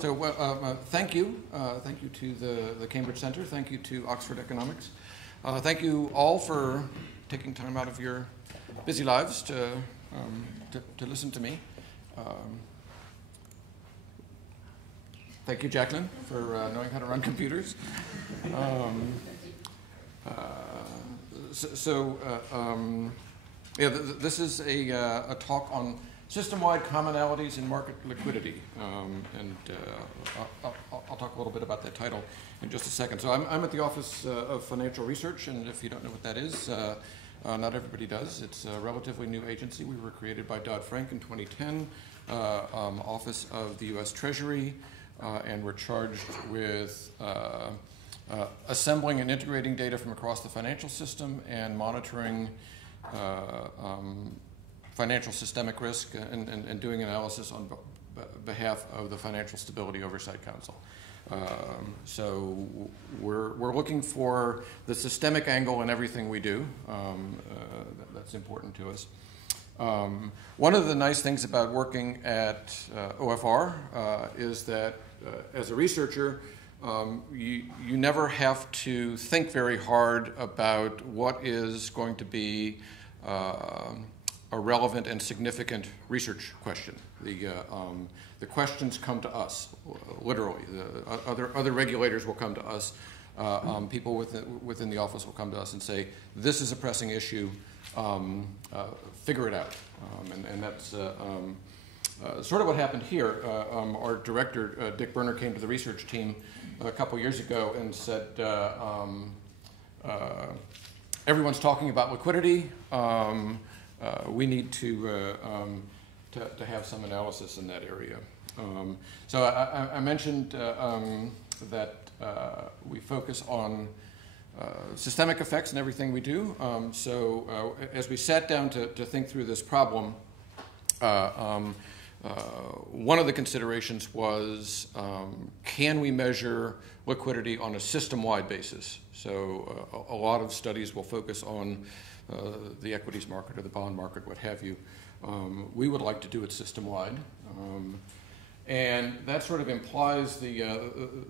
Thank you. Thank you to the Cambridge Center. Thank you to Oxford Economics. Thank you all for taking time out of your busy lives to listen to me. Thank you, Jacqueline, for knowing how to run computers. This is a talk on system-wide commonalities in market liquidity, I'll talk a little bit about that title in just a second. So I'm at the Office of Financial Research, and if you don't know what that is, not everybody does. It's a relatively new agency. We were created by Dodd-Frank in 2010, Office of the U.S. Treasury, and we're charged with assembling and integrating data from across the financial system and monitoring financial systemic risk and doing analysis on behalf of the Financial Stability Oversight Council. So we're looking for the systemic angle in everything we do. That's important to us. One of the nice things about working at OFR is that as a researcher, you never have to think very hard about what is going to be a relevant and significant research question. The questions come to us, literally. Other regulators will come to us. People within the office will come to us and say, this is a pressing issue, figure it out. And that's sort of what happened here. Our director, Dick Berner, came to the research team a couple years ago and said, everyone's talking about liquidity. We need to have some analysis in that area. So I mentioned that we focus on systemic effects in everything we do. So as we sat down to think through this problem, one of the considerations was, can we measure liquidity on a system-wide basis? So a lot of studies will focus on the equities market or the bond market, what have you. We would like to do it system-wide. And that sort of implies the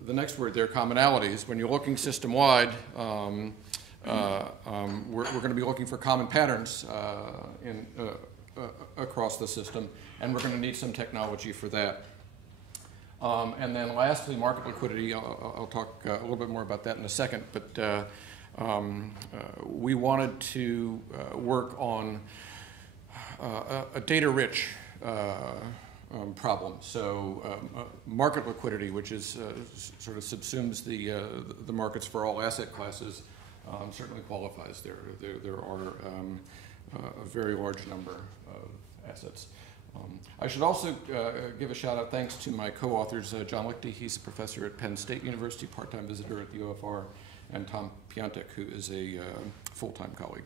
next word there, commonalities. When you're looking system-wide, we're going to be looking for common patterns across the system, and we're going to need some technology for that. And then lastly, market liquidity. I'll talk a little bit more about that in a second, but we wanted to work on a data-rich problem. So market liquidity, which is sort of subsumes the markets for all asset classes, certainly qualifies there. There are a very large number of assets. I should also give a shout out, thanks to my co-authors, John Lichty, he's a professor at Penn State University, part-time visitor at the OFR, and Tom Piantek, who is a full-time colleague.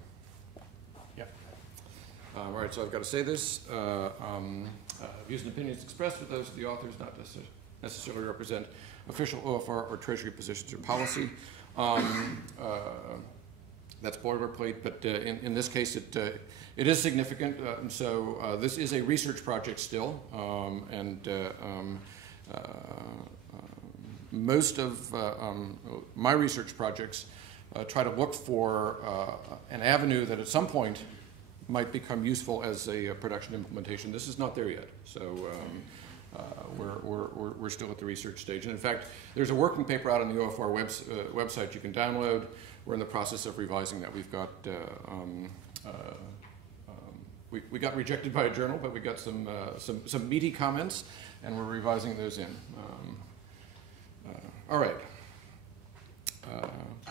Yeah. All right, so I've got to say this. Views and opinions expressed with those of the authors not necessarily represent official OFR or Treasury positions or policy. That's boilerplate, but in this case, it is significant. And so this is a research project still, most of my research projects try to look for an avenue that at some point might become useful as a production implementation. This is not there yet, so we're still at the research stage. And in fact, there's a working paper out on the OFR website you can download. We're in the process of revising that. We've got we got rejected by a journal, but we got some meaty comments, and we're revising those in. All right.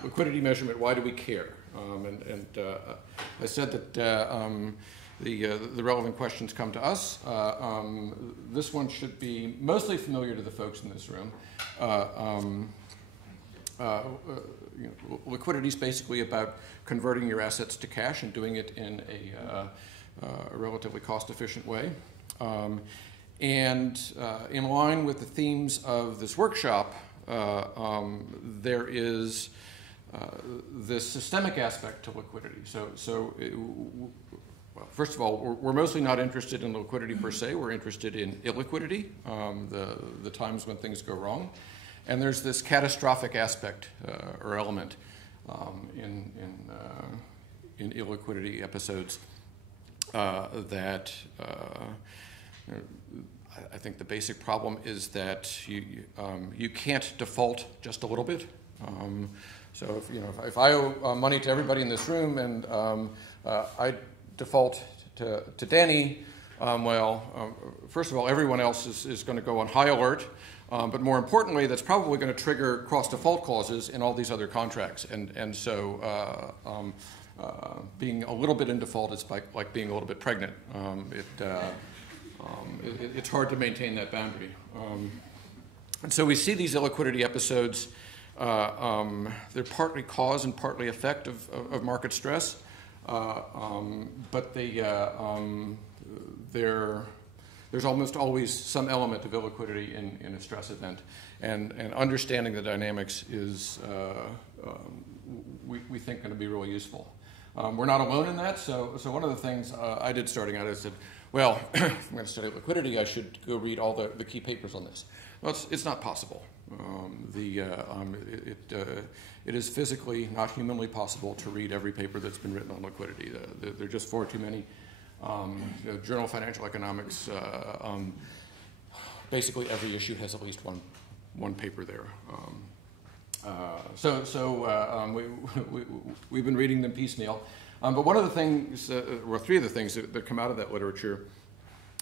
Liquidity measurement. Why do we care? I said that the relevant questions come to us. This one should be mostly familiar to the folks in this room. Liquidity is basically about converting your assets to cash and doing it in a relatively cost-efficient way. And in line with the themes of this workshop, there is this systemic aspect to liquidity. So well, first of all, we're mostly not interested in liquidity per se. We're interested in illiquidity, the times when things go wrong. And there's this catastrophic aspect or element in illiquidity episodes that I think the basic problem is that you can't default just a little bit. So if I owe money to everybody in this room and I default to Danny, first of all, everyone else is going to go on high alert. But more importantly, that's probably going to trigger cross-default clauses in all these other contracts. And so being a little bit in default is like being a little bit pregnant. It's hard to maintain that boundary. And so we see these illiquidity episodes. They're partly cause and partly effect of market stress. But there's almost always some element of illiquidity in a stress event, and understanding the dynamics is, we think, going to be really useful. We're not alone in that, so one of the things I did starting out, I said, well, if I'm going to study liquidity, I should go read all the key papers on this. Well, it's not possible. It is physically, not humanly possible to read every paper that's been written on liquidity. There are just far too many. Journal of Financial Economics, basically every issue has at least one paper there. We've been reading them piecemeal. But one of the things, or three of the things that come out of that literature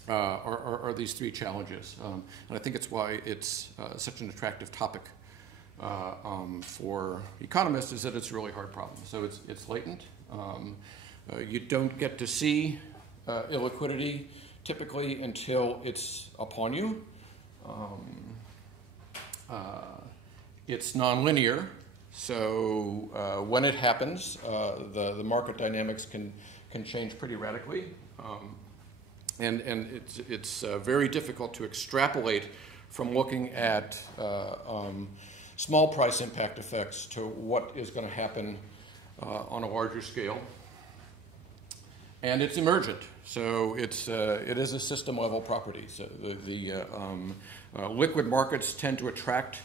are these three challenges. And I think it's why it's such an attractive topic for economists, is that it's a really hard problem. So it's latent. You don't get to see illiquidity typically until it's upon you. It's nonlinear, so when it happens, the market dynamics can change pretty radically, and it's very difficult to extrapolate from looking at small price impact effects to what is going to happen on a larger scale. And it's emergent, so it is a system-level property. So the liquid markets tend to attract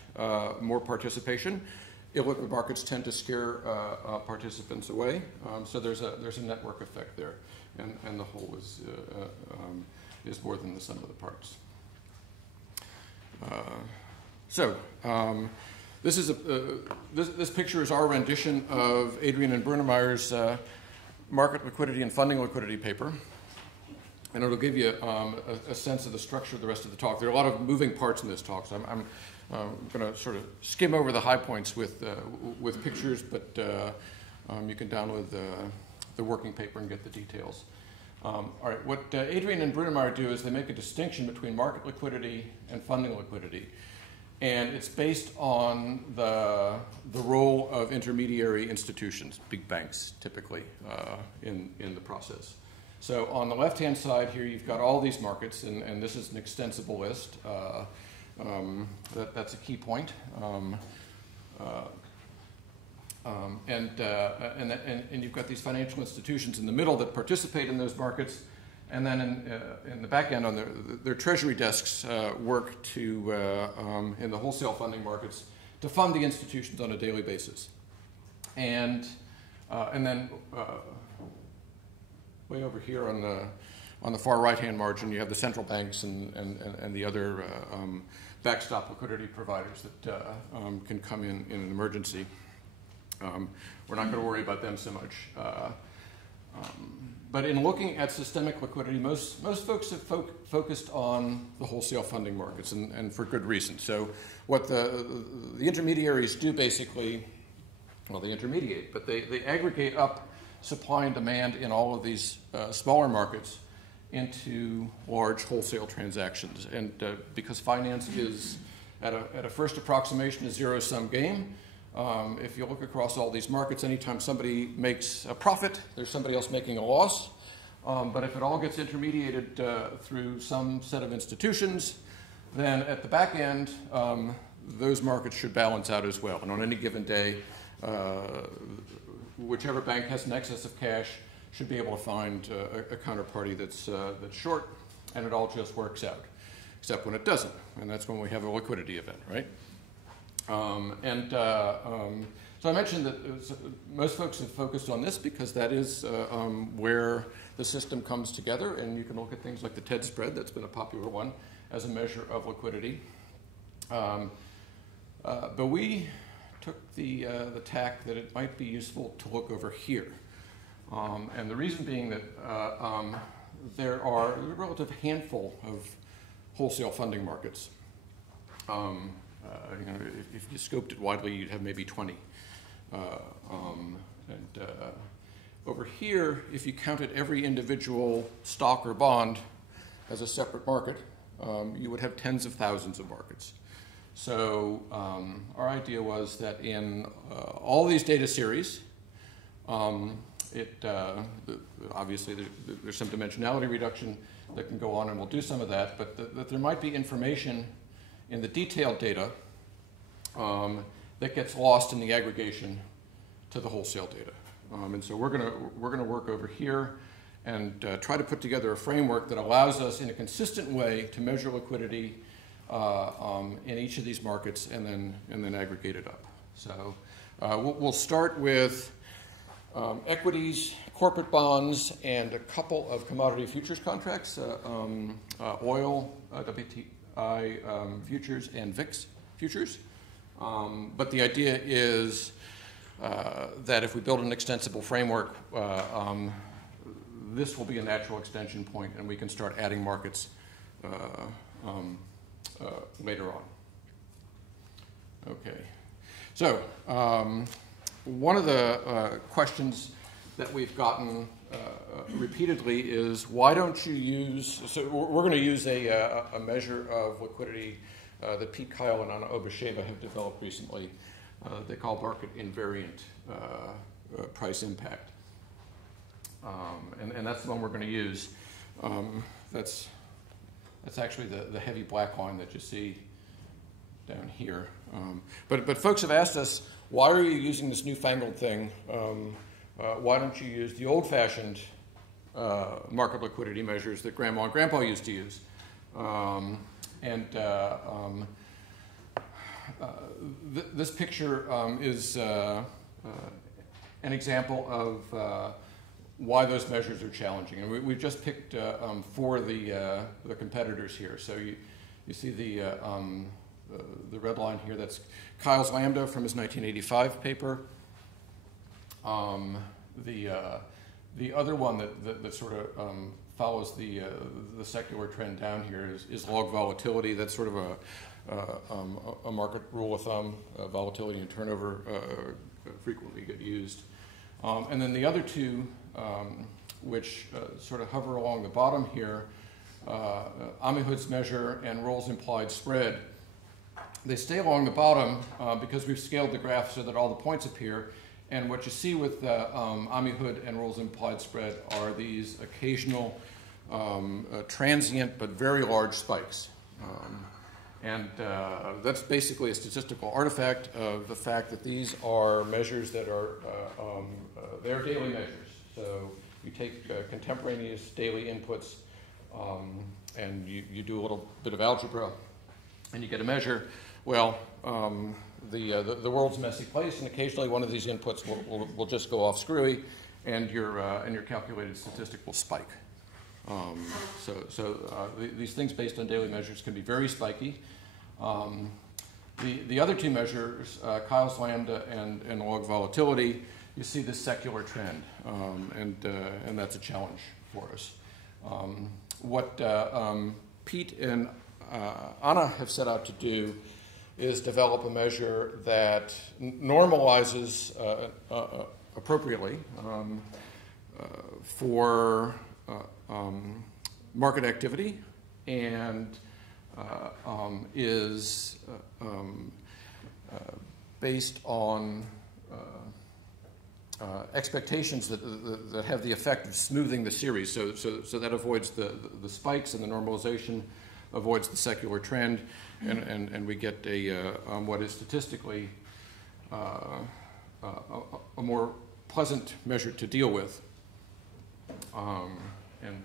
more participation. Illiquid markets tend to scare participants away. So there's a network effect there, and the whole is more than the sum of the parts. This picture is our rendition of Adrian and Brunemeyer's market liquidity and funding liquidity paper, and it'll give you a sense of the structure of the rest of the talk. There are a lot of moving parts in this talk, so I'm going to sort of skim over the high points with pictures, but you can download the working paper and get the details. All right, what Adrian and Brunemeyer do is they make a distinction between market liquidity and funding liquidity. And it's based on the role of intermediary institutions, big banks typically, in the process. So on the left-hand side here, you've got all these markets, and this is an extensible list. That's a key point. And you've got these financial institutions in the middle that participate in those markets. And then in the back end, on their treasury desks work to in the wholesale funding markets to fund the institutions on a daily basis. And then way over here on the far right-hand margin, you have the central banks and the other backstop liquidity providers that can come in an emergency. We're not going to worry about them so much. But in looking at systemic liquidity, most folks have focused on the wholesale funding markets, and for good reason. So what the intermediaries do basically, well, they intermediate, but they aggregate up supply and demand in all of these smaller markets into large wholesale transactions. And because finance is, at a first approximation, a zero-sum game, if you look across all these markets, anytime somebody makes a profit, there's somebody else making a loss. But if it all gets intermediated through some set of institutions, then at the back end, those markets should balance out as well. And on any given day, whichever bank has an excess of cash should be able to find a counterparty that's short, and it all just works out, except when it doesn't, and that's when we have a liquidity event, right? So I mentioned that most folks have focused on this because that is where the system comes together, and you can look at things like the TED spread, that's been a popular one, as a measure of liquidity. But we took the tack that it might be useful to look over here. And the reason being that there are a relative handful of wholesale funding markets. You know, if you scoped it widely, you'd have maybe 20. Over here, if you counted every individual stock or bond as a separate market, you would have tens of thousands of markets. So our idea was that in all these data series, obviously there's some dimensionality reduction that can go on, and we'll do some of that, but that there might be information in the detailed data that gets lost in the aggregation to the wholesale data. And so we're gonna work over here and try to put together a framework that allows us in a consistent way to measure liquidity in each of these markets and then aggregate it up. So we'll start with equities, corporate bonds, and a couple of commodity futures contracts, oil, WTI futures, and VIX futures. But the idea is that if we build an extensible framework, this will be a natural extension point, and we can start adding markets later on. Okay. So one of the questions that we've gotten repeatedly is, why don't you use, so we're going to use a measure of liquidity that Pete Kyle and Anna Obasheva have developed recently. They call market invariant price impact. And that's the one we're going to use. That's actually the heavy black line that you see down here. But folks have asked us, why are you using this newfangled thing? Why don't you use the old-fashioned market liquidity measures that Grandma and Grandpa used to use? This picture is an example of why those measures are challenging. And we've just picked four of the competitors here. So you see the red line here, that's Kyle's Lambda from his 1985 paper. The other one that sort of follows the secular trend down here is log volatility. That's sort of a market rule of thumb. Volatility and turnover frequently get used. And then the other two, which sort of hover along the bottom here, Amihud's measure and Roll's implied spread, they stay along the bottom because we've scaled the graph so that all the points appear. And what you see with Amihud and Roll's implied spread are these occasional transient but very large spikes. That's basically a statistical artifact of the fact that these are measures that are they're daily measures. So you take contemporaneous daily inputs and you do a little bit of algebra and you get a measure. Well, the world's a messy place, and occasionally one of these inputs will just go off screwy, and your calculated statistic will spike. These things based on daily measures can be very spiky. The other two measures, Kyle's Lambda and log volatility, you see this secular trend, and that's a challenge for us. What Pete and Anna have set out to do is develop a measure that normalizes appropriately for market activity and is based on expectations that have the effect of smoothing the series. So that avoids the spikes, and the normalization avoids the secular trend, and we get what is statistically a more pleasant measure to deal with. And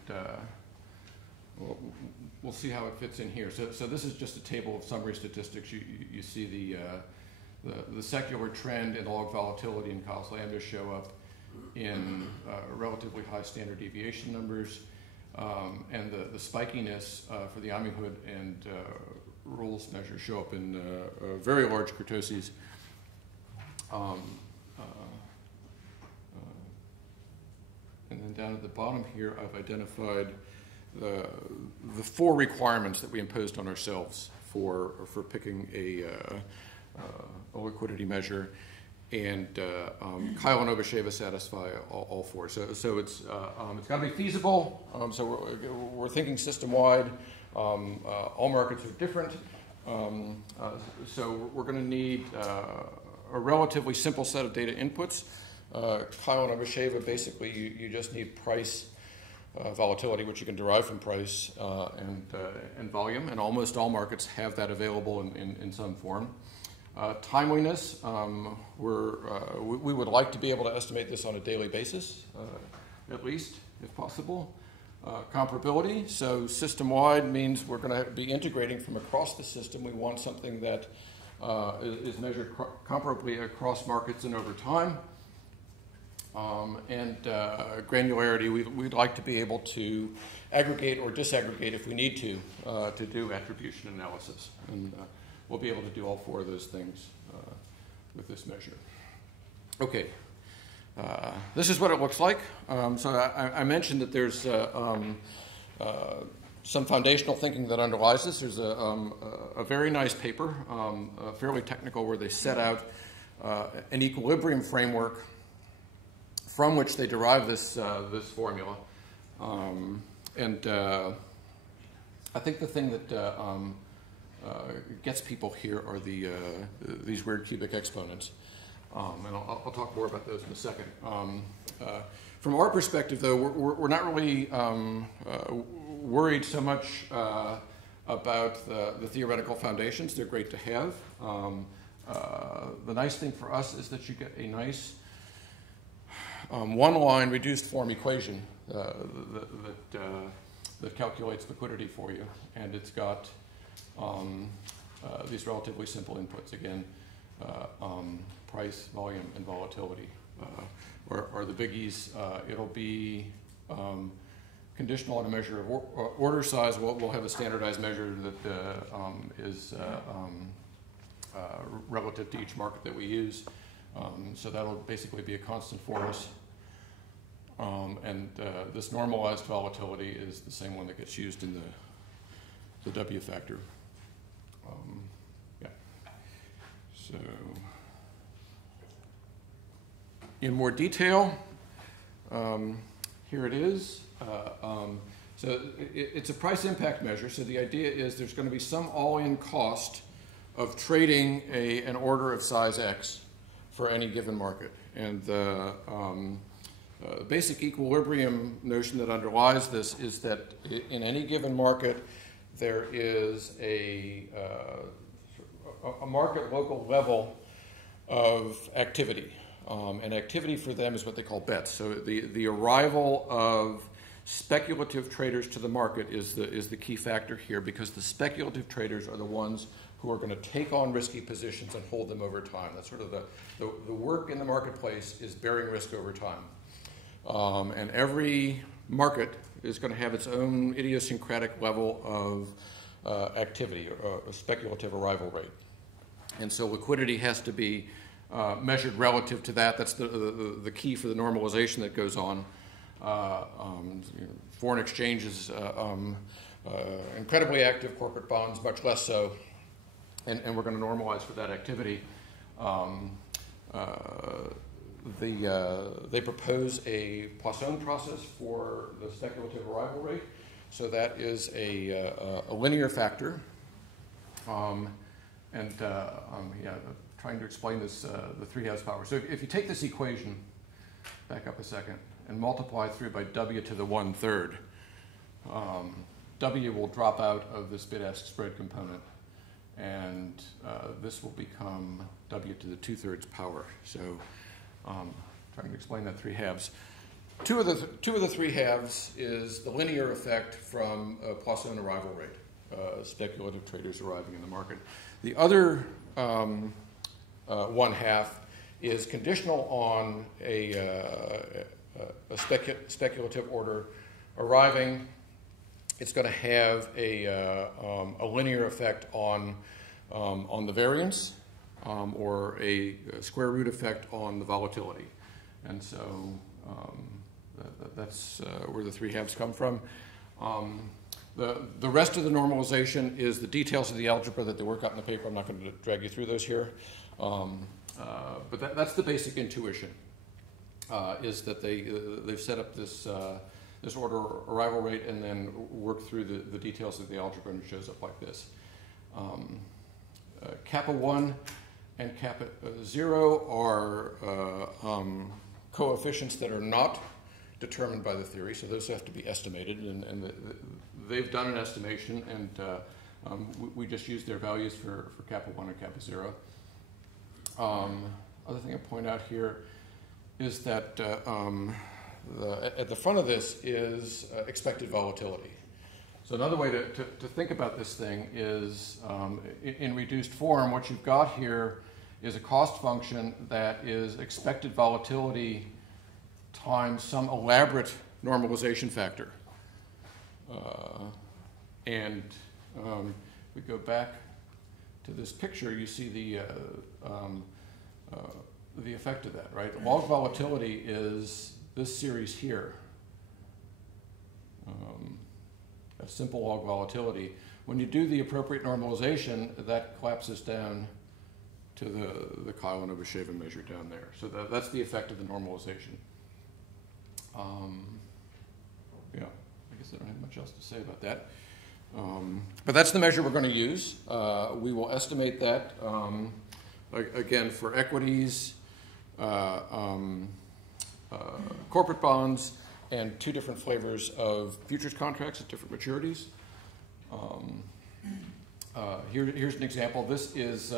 we'll see how it fits in here. So this is just a table of summary statistics. You see the secular trend in log volatility and cos lambda show up in relatively high standard deviation numbers, and the spikiness for the Amihood and rules measures show up in very large kurtoses. And then down at the bottom here, I've identified the 4 requirements that we imposed on ourselves for picking a liquidity measure, and Kyle and Obasheva satisfy all 4. So it's got to be feasible. So we're thinking system-wide. All markets are different. So we're going to need a relatively simple set of data inputs. Kyle and Obasheva, basically, you just need price, volatility, which you can derive from price, and volume, and almost all markets have that available in some form. Timeliness, we would like to be able to estimate this on a daily basis, at least, if possible. Comparability, so system-wide means we're going to be integrating from across the system. We want something that is measured comparably across markets and over time. And granularity, we'd like to be able to aggregate or disaggregate if we need to do attribution analysis. And we'll be able to do all 4 of those things with this measure. Okay, this is what it looks like. So I mentioned that there's some foundational thinking that underlies this. There's a very nice paper, fairly technical, where they set out an equilibrium framework from which they derive this formula. And I think the thing that gets people here are these weird cubic exponents. And I'll talk more about those in a second. From our perspective, though, we're not really worried so much about the theoretical foundations. They're great to have. The nice thing for us is that you get a nice one-line reduced form equation that calculates liquidity for you, and it's got these relatively simple inputs. Again, price, volume, and volatility are the biggies. It'll be conditional on a measure of order size. We'll have a standardized measure that is relative to each market that we use. So that'll basically be a constant for us. And this normalized volatility is the same one that gets used in the W factor. Yeah. So in more detail, here it is. So it's a price impact measure. So the idea is there's going to be some all-in cost of trading an order of size X for any given market. And the basic equilibrium notion that underlies this is that in any given market, there is a market local level of activity. And activity for them is what they call bets. So the arrival of speculative traders to the market is the key factor here, because the speculative traders are the ones who are going to take on risky positions and hold them over time. That's sort of the work in the marketplace is bearing risk over time. And every market is going to have its own idiosyncratic level of activity, or a speculative arrival rate. And so liquidity has to be measured relative to that. That's the key for the normalization that goes on. Foreign exchange is incredibly active, corporate bonds much less so, and we're going to normalize for that activity. They propose a Poisson process for the speculative arrival rate. So that is a linear factor. Trying to explain this, the 3 has power. So if you take this equation, back up a second, and multiply through by W to the 1/3, W will drop out of this bid-ask spread component, and this will become W to the 2/3 power. So trying to explain that 3 halves. two of the three halves is the linear effect from Poisson arrival rate, speculative traders arriving in the market. The other one half is conditional on a speculative order arriving. It's going to have a linear effect on the variance or a square root effect on the volatility. And so that's where the three halves come from. The rest of the normalization is the details of the algebra that they work out in the paper. I'm not going to drag you through those here. But that's the basic intuition, is that they've set up this order arrival rate and then work through the details of the algebra, and it shows up like this. Kappa 1 and kappa 0 are coefficients that are not determined by the theory, so those have to be estimated, and they've done an estimation, and we just use their values for kappa 1 and kappa 0. Other thing I point out here is that at the front of this is expected volatility. So another way to think about this thing is in reduced form, what you've got here is a cost function that is expected volatility times some elaborate normalization factor. And we go back to this picture, you see the effect of that, right? Log volatility is this series here. A simple log volatility. When you do the appropriate normalization, that collapses down to the Kyle-Novasheva measure down there. So that's the effect of the normalization. Yeah, I guess I don't have much else to say about that. But that's the measure we're going to use. We will estimate that, again, for equities, corporate bonds, and two different flavors of futures contracts at different maturities. Here's an example. This is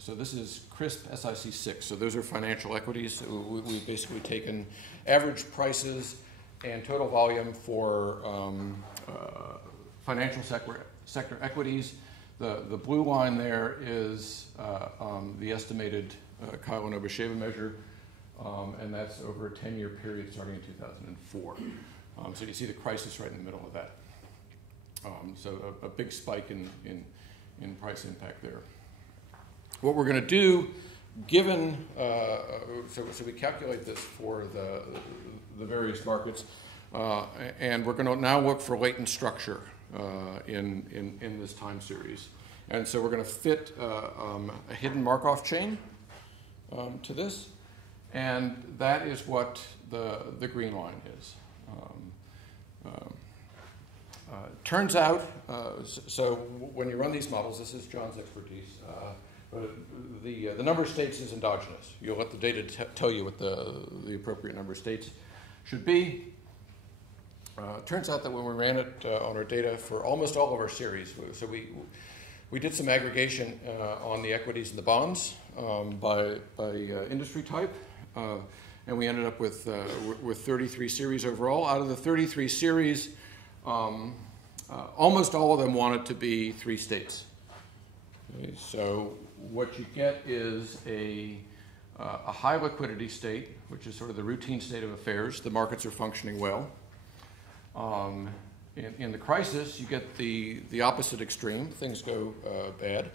so this is CRISP SIC6. So those are financial equities. We've basically taken average prices and total volume for financial sector equities. The blue line there is the estimated Kyle-Novasheva measure, and that's over a 10-year period starting in 2004. So you see the crisis right in the middle of that. So a big spike in price impact there. What we're going to do, given, so we calculate this for the various markets, and we're going to now look for latent structure in this time series. And so we're going to fit a hidden Markov chain to this, and that is what the green line is. Turns out, so when you run these models, this is John's expertise, but the number of states is endogenous. You'll let the data tell you what the appropriate number of states should be. Turns out that when we ran it on our data for almost all of our series, so we did some aggregation on the equities and the bonds by industry type, and we ended up with 33 series overall. Out of the 33 series, almost all of them wanted to be 3 states. Okay, so what you get is a high liquidity state, which is sort of the routine state of affairs. The markets are functioning well. In the crisis, you get the opposite extreme. Things go bad.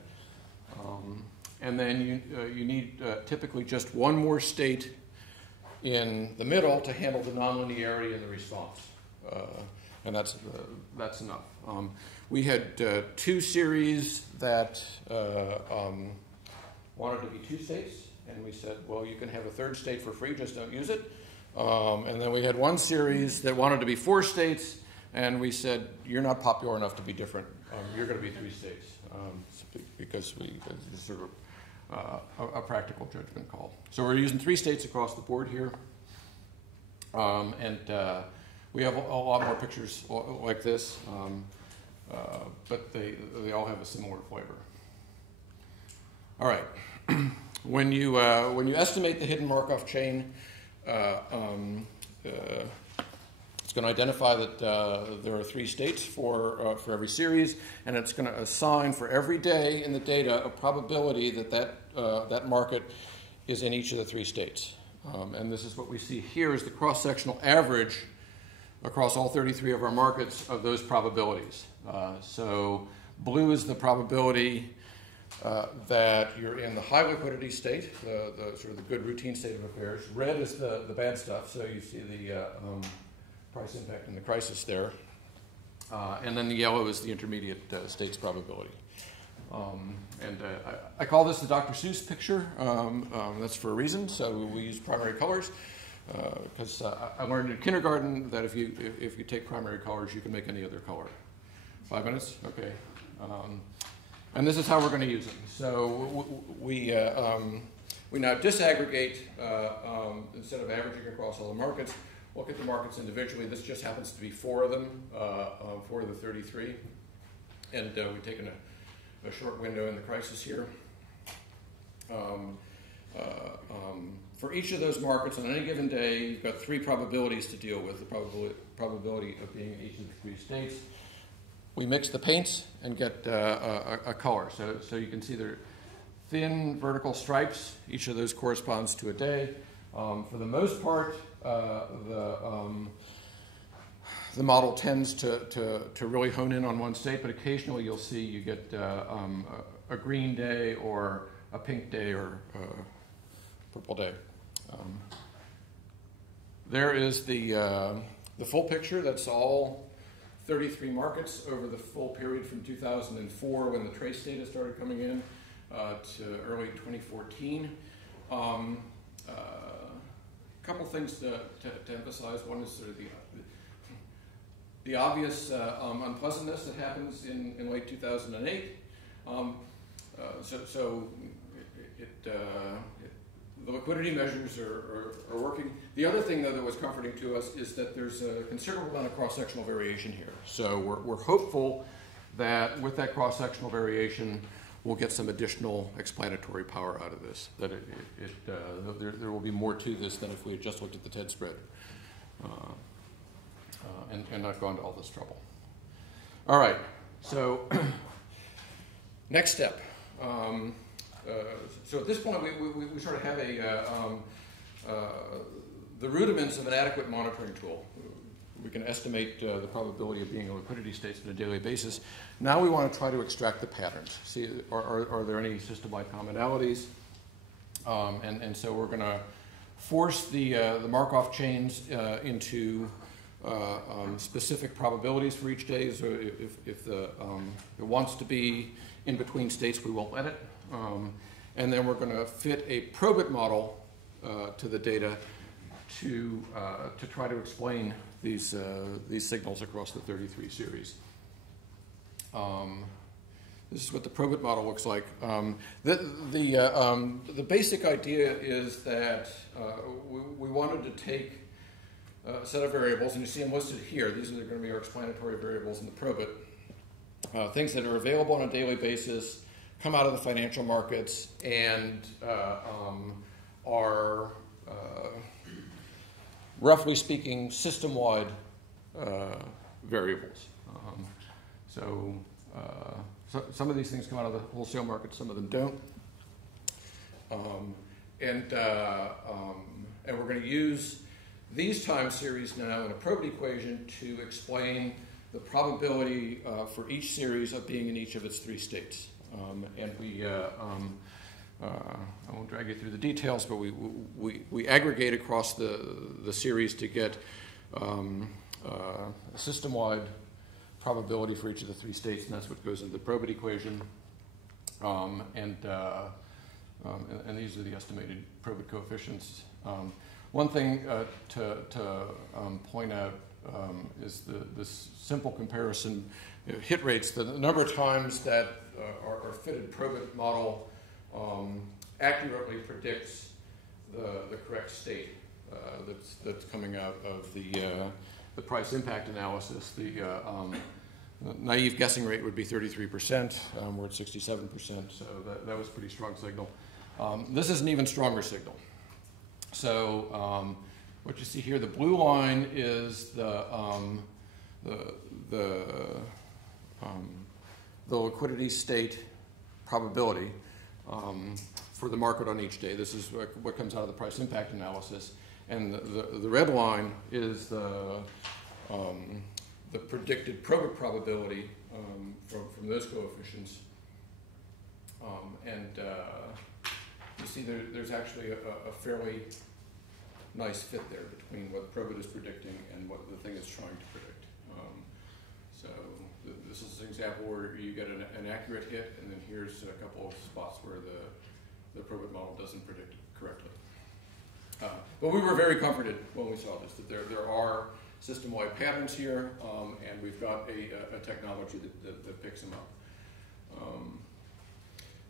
And then you need typically just one more state in the middle to handle the nonlinearity in the response. And that's enough. We had 2 series that wanted to be 2 states, and we said, well, you can have a 3rd state for free, just don't use it. And then we had 1 series that wanted to be 4 states, and we said, you're not popular enough to be different. You're going to be 3 states, because it's sort of a practical judgment call. So we're using 3 states across the board here, and we have a lot more pictures like this, but they all have a similar flavor. All right, when you estimate the hidden Markov chain, it's going to identify that there are 3 states for every series, and it's going to assign for every day in the data a probability that that market is in each of the 3 states. And this is what we see here is the cross-sectional average across all 33 of our markets of those probabilities. So blue is the probability that you're in the high liquidity state, the sort of the good routine state of affairs. Red is the bad stuff, so you see the price impact and the crisis there. And then the yellow is the intermediate states probability. I call this the Dr. Seuss picture. That's for a reason, so we use primary colors. Because I learned in kindergarten that if you take primary colors, you can make any other color. 5 minutes? Okay. And this is how we're going to use them. So we now disaggregate instead of averaging across all the markets. Look at the markets individually. This just happens to be 4 of them, 4 of the 33. And we've taken a short window in the crisis here. For each of those markets on any given day, you've got 3 probabilities to deal with. The probability of being in each of the 3 states. We mix the paints and get a color. So you can see they're thin vertical stripes. Each of those corresponds to a day. For the most part, the model tends to really hone in on one state, but occasionally you'll see you get a green day or a pink day or purple day. There is the full picture. That's all 33 markets over the full period from 2004 when the trace data started coming in to early 2014. A couple things to emphasize. One is sort of the obvious unpleasantness that happens in late 2008. The liquidity measures are working. The other thing, though, that was comforting to us is that there's a considerable amount of cross-sectional variation here. So we're hopeful that with that cross-sectional variation, we'll get some additional explanatory power out of this, that there will be more to this than if we had just looked at the TED spread and not gone to all this trouble. All right, so next step. So at this point, we sort of have the rudiments of an adequate monitoring tool. We can estimate the probability of being in liquidity states on a daily basis. Now we want to try to extract the patterns. See, are there any system-wide commonalities? And so we're going to force the Markov chains into specific probabilities for each day. So if it wants to be in between states, we won't let it. And then we're going to fit a Probit model to the data to try to explain these signals across the 33 series. This is what the Probit model looks like. The basic idea is that we wanted to take a set of variables, and you see them listed here. These are going to be our explanatory variables in the Probit. Things that are available on a daily basis, come out of the financial markets, and are, roughly speaking, system-wide variables. So some of these things come out of the wholesale market, some of them don't. And we're going to use these time series now in a Probit equation to explain the probability for each series of being in each of its 3 states. And I won't drag you through the details, but we aggregate across the series to get a system-wide probability for each of the 3 states, and that's what goes into the Probit equation. And these are the estimated Probit coefficients. One thing to point out is this simple comparison, hit rates, the number of times that our fitted Probit model accurately predicts the correct state that's coming out of the price impact analysis. The naive guessing rate would be 33%. We're at 67%, so that was a pretty strong signal. This is an even stronger signal. So what you see here, the blue line is the liquidity state probability for the market on each day. This is what comes out of the price impact analysis. And the red line is the predicted Probit probability from those coefficients. You see there's actually a fairly nice fit there between what Probit is predicting and what the thing is trying to predict. This is an example where you get an accurate hit, and then here's a couple of spots where the Probit model doesn't predict it correctly. But we were very comforted when we saw this, that there are system-wide patterns here, and we've got a technology that picks them up.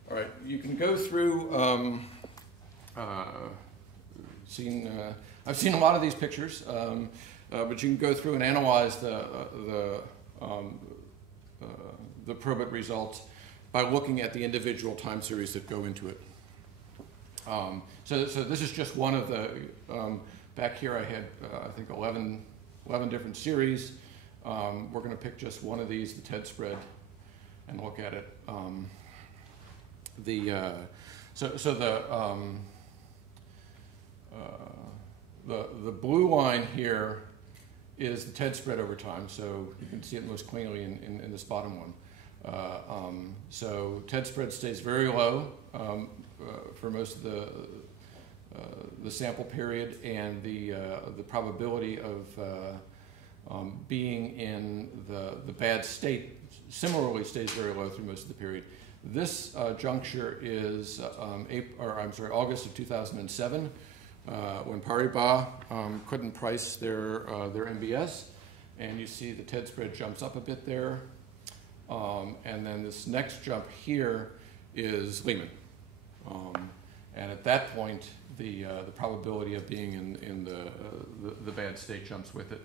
All right, you can go through, I've seen a lot of these pictures, but you can go through and analyze the Probit results by looking at the individual time series that go into it. So this is just one of the, back here I had, I think, 11 different series. We're going to pick just one of these, the TED spread, and look at it. The blue line here is the TED spread over time, so you can see it most cleanly in this bottom one. So TED spread stays very low for most of the sample period, and the probability of being in the bad state similarly stays very low through most of the period. This juncture is August of 2007, when Paribas couldn't price their MBS, and you see the TED spread jumps up a bit there, and then this next jump here is Lehman, and at that point the probability of being in the bad state jumps with it.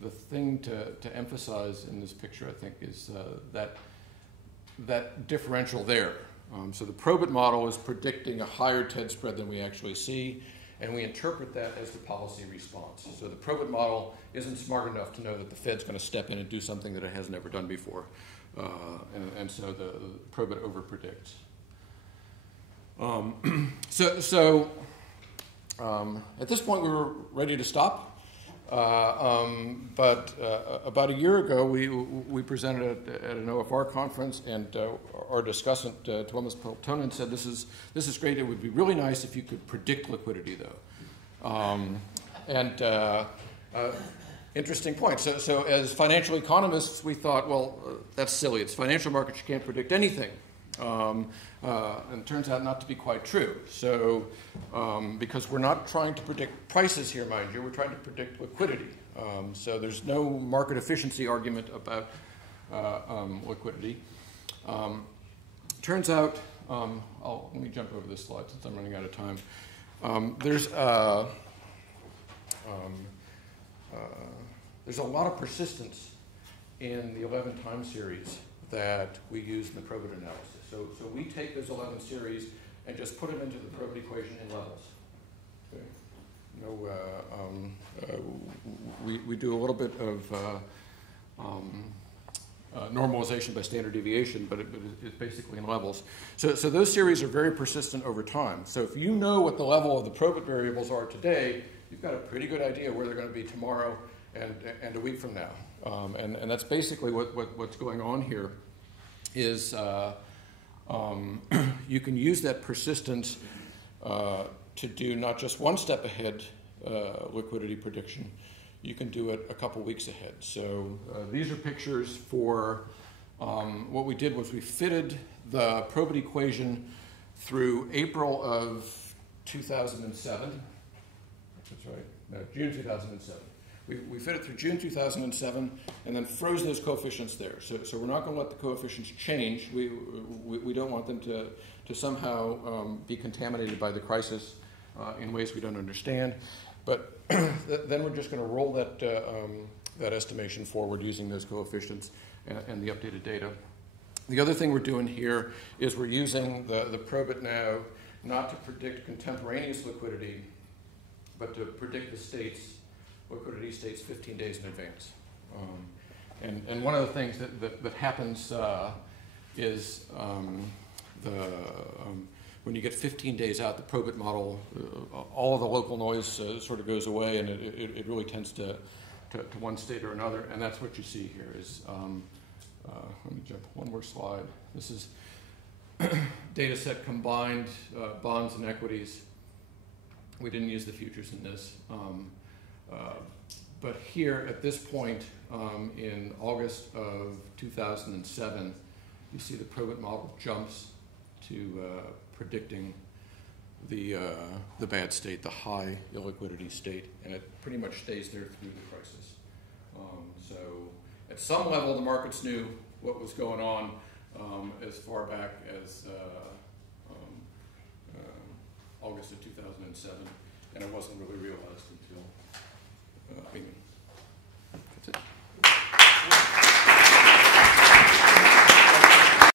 The thing to emphasize in this picture, I think, is that differential there. So the Probit model is predicting a higher TED spread than we actually see, and we interpret that as the policy response. So the Probit model isn't smart enough to know that the Fed's going to step in and do something that it has never done before, and so the Probit overpredicts. At this point, we were ready to stop. But about a year ago, we presented at an OFR conference, and our discussant, Thomas Peltonen, said, this is great. It would be really nice if you could predict liquidity, though. Interesting point. So as financial economists, we thought, well, that's silly. It's financial markets. You can't predict anything. And it turns out not to be quite true. So, because we're not trying to predict prices here, mind you, we're trying to predict liquidity. So there's no market efficiency argument about liquidity. Turns out, let me jump over this slide since I'm running out of time. There's a lot of persistence in the 11 time series that we use in the Probit analysis. So we take those 11 series and just put them into the Probit equation in levels. Okay. We do a little bit of normalization by standard deviation, but it's basically in levels. So those series are very persistent over time. So if you know what the level of the Probit variables are today, you've got a pretty good idea where they're going to be tomorrow and a week from now. And that's basically what's going on here is you can use that persistence to do not just one step ahead liquidity prediction, you can do it a couple weeks ahead. So these are pictures for what we did was we fitted the Probit equation through April of 2007. That's right, no, June 2007. We fit it through June 2007 and then froze those coefficients there. So we're not going to let the coefficients change. We don't want them to somehow be contaminated by the crisis in ways we don't understand. But then we're just going to roll that estimation forward using those coefficients and the updated data. The other thing we're doing here is we're using the Probit now not to predict contemporaneous liquidity, but to predict the liquidity states 15 days in advance. And one of the things that happens is when you get 15 days out, the Probit model, all of the local noise sort of goes away, and it really tends to one state or another, and that's what you see here is, let me jump one more slide. This is data set combined bonds and equities. We didn't use the futures in this. But here at this point in August of 2007, you see the Probit model jumps to predicting the bad state, the high illiquidity state, and it pretty much stays there through the crisis. So at some level, the markets knew what was going on as far back as August of 2007, and it wasn't really realized until, that's it.